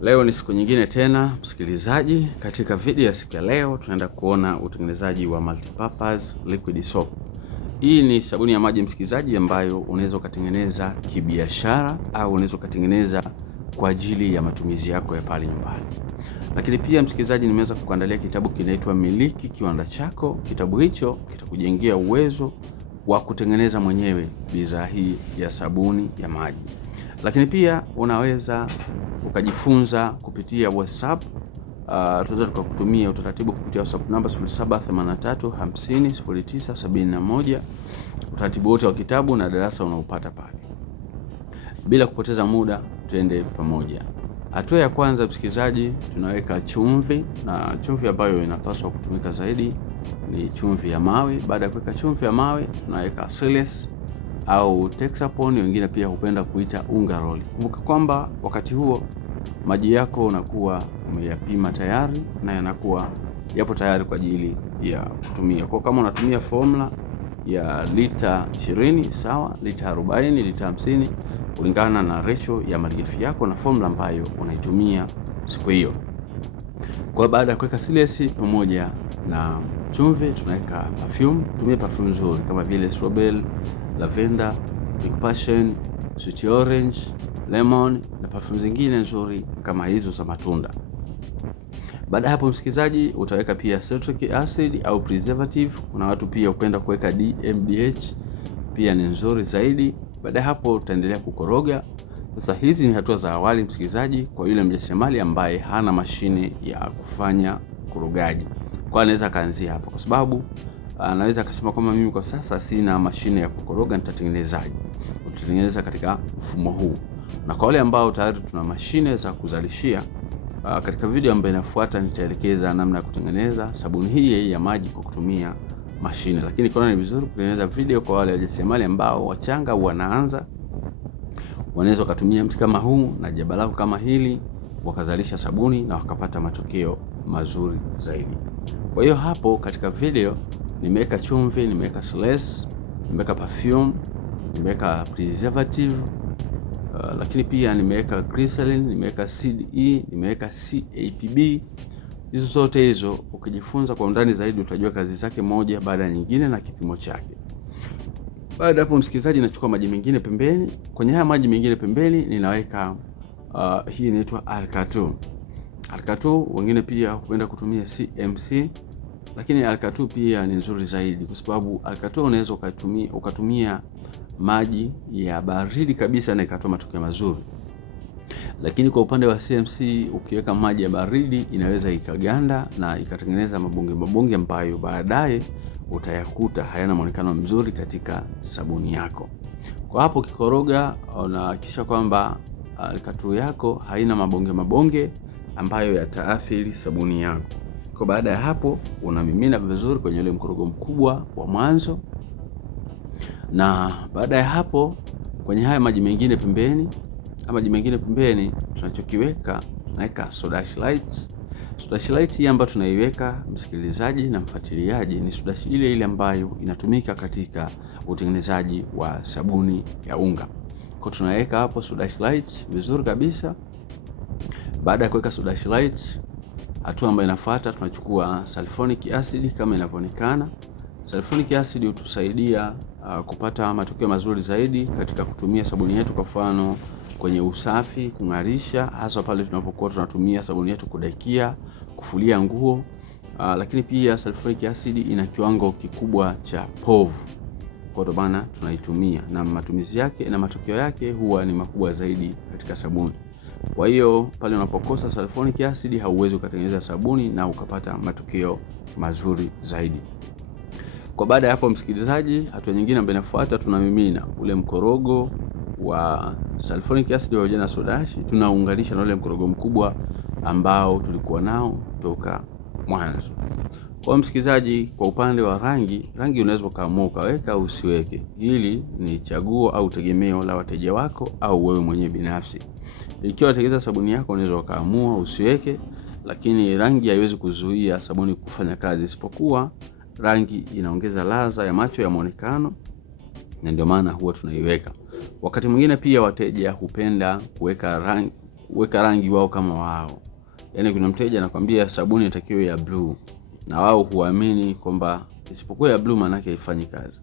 Leo ni siku nyingine tena msikilizaji. Katika video ya siku ya leo tunaenda kuona utengenezaji wa multipurpose liquid soap. Hii ni sabuni ya maji msikilizaji, ambayo unaweza ukatengeneza kibiashara au unaweza ukatengeneza kwa ajili ya matumizi yako ya pale nyumbani. Lakini pia msikilizaji, nimeweza kukuandalia kitabu kinaitwa Miliki Kiwanda Chako. Kitabu hicho kitakujengea uwezo wa kutengeneza mwenyewe bidhaa hii ya sabuni ya maji. Lakini pia unaweza ukajifunza kupitia WhatsApp. Tunaweza tukakutumia utaratibu kupitia WhatsApp namba 0783500971. Utaratibu wote wa kitabu na darasa unaupata pale. Bila kupoteza muda, tuende pamoja. Hatua ya kwanza msikilizaji, tunaweka chumvi, na chumvi ambayo inapaswa kutumika zaidi ni chumvi ya mawe. Baada ya kuweka chumvi ya mawe, tunaweka Siles au Texapon, wengine pia hupenda kuita unga roll. Kumbuka kwamba wakati huo maji yako unakuwa umeyapima tayari na yanakuwa yapo tayari kwa ajili ya kutumia. Kwa kama unatumia formula ya lita 20 sawa, lita 40, lita 50 kulingana na ratio ya malighafi yako na formula ambayo unaitumia siku hiyo. Kwa baada ya kuweka Siles pamoja na chumvi, tunaweka perfume. Tumia perfume nzuri kama vile strawberry, lavender, pink passion, sweet orange, lemon na perfume zingine nzuri kama hizo za matunda. Baada hapo msikilizaji, utaweka pia citric acid au preservative. Kuna watu pia hupenda kuweka DMDH, pia ni nzuri zaidi. Baada hapo utaendelea kukoroga. Sasa hizi ni hatua za awali msikilizaji, kwa yule mjasiriamali ambaye hana mashine ya kufanya ukorogaji. Kwa anaweza kaanzia hapo, kwa sababu anaweza akasema kwamba mimi kwa sasa sina mashine ya kukoroga, nitatengenezaje? Utatengeneza katika mfumo huu. Na kwa wale ambao tayari tuna mashine za kuzalishia, katika video ambayo inafuata nitaelekeza namna ya kutengeneza sabuni hii ya maji kwa kutumia mashine. Lakini kwa ni vizuri kutengeneza video kwa wale wajasiriamali ambao wachanga wanaanza, wanaweza kutumia mti kama huu na jabalao kama hili wakazalisha sabuni na wakapata matokeo mazuri zaidi. Kwa hiyo hapo katika video nimeweka chumvi, nimeweka Siles, nimeweka perfume, nimeweka preservative, lakini pia nimeweka glycerin, nimeweka CDE, nimeweka CAPB. Hizo zote hizo ukijifunza kwa undani zaidi utajua kazi zake moja baada ya nyingine na kipimo chake. Baada hapo msikilizaji, nachukua maji mengine pembeni. Kwenye haya maji mengine pembeni ninaweka hii inaitwa Alkato. Alkato wengine pia hupenda kutumia CMC, lakini Alkato pia ni nzuri zaidi kwa sababu Alkato unaweza ukatumia maji ya baridi kabisa na ikatoa matokeo mazuri. Lakini kwa upande wa CMC ukiweka maji ya baridi inaweza ikaganda na ikatengeneza mabonge ambayo baadaye utayakuta hayana muonekano mzuri katika sabuni yako. Kwa hapo kikoroga, unahakikisha kwamba Alkato yako haina mabonge ambayo yataathiri sabuni yako. Kwa baada ya hapo unamimina vizuri kwenye ile mkorogo mkubwa wa mwanzo. Na baada ya hapo kwenye haya maji mengine pembeni tunachokiweka, tunaweka soda ash light. Soda ash light hii ambayo tunaiweka msikilizaji na mfuatiliaji ni soda ash ile ambayo inatumika katika utengenezaji wa sabuni ya unga. Kwa tunaweka hapo soda ash light vizuri kabisa. Baada ya kuweka soda ash light, hatua ambayo inafuata tunachukua sulfonic acid kama inavyoonekana. Sulfonic acid hutusaidia kupata matokeo mazuri zaidi katika kutumia sabuni yetu, kwa mfano kwenye usafi, kung'arisha, hasa pale tunapokuwa tunatumia sabuni yetu kudakia, kufulia nguo. Lakini pia sulfonic acid ina kiwango kikubwa cha povu, kwa sababu bana tunaitumia na matumizi yake na matokeo yake huwa ni makubwa zaidi katika sabuni. Kwa hiyo pale unapokosa sulfonic acid hauwezi kutengeneza sabuni na ukapata matokeo mazuri zaidi. Kwa baada ya hapo msikilizaji, hatua nyingine ambayo inafuata, tunamimina ule mkorogo wa sulfonic acid pamoja na soda ash, tunaunganisha na ule mkorogo mkubwa ambao tulikuwa nao toka mwanzo. Kwa msikilizaji, kwa upande wa rangi unaweza kaamua ukaweka au usiweke. Hili ni chaguo au tegemeo la wateja wako au wewe mwenyewe binafsi. Ikiwa unatengeneza sabuni yako unaweza kaamua usiweke, lakini rangi haiwezi kuzuia sabuni kufanya kazi, isipokuwa rangi inaongeza ladha ya macho ya muonekano, na ndio maana huwa tunaiweka. Wakati mwingine pia wateja hupenda kuweka rangi kuweka rangi wao kama wao. Yaani kuna mteja anakuambia sabuni itakiwe ya blue, na wao huamini kwamba isipokuwa ya blue maana yake haifanyi kazi.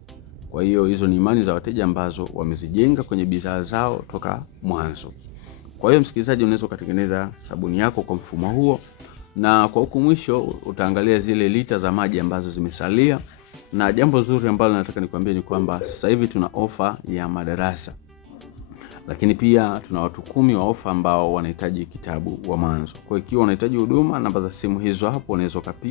Kwa hiyo hizo ni imani za wateja ambazo wamezijenga kwenye bidhaa zao toka mwanzo. Kwa hiyo msikilizaji, unaweza kutengeneza sabuni yako kwa mfumo huo, na kwa huku mwisho utaangalia zile lita za maji ambazo zimesalia. Na jambo zuri ambalo nataka nikwambie ni kwamba sasa hivi tuna ofa ya madarasa, lakini pia tuna watu 10 wa ofa ambao wanahitaji kitabu wa mwanzo. Kwa hiyo ikiwa unahitaji huduma, namba za simu hizo hapo unaweza kupiga.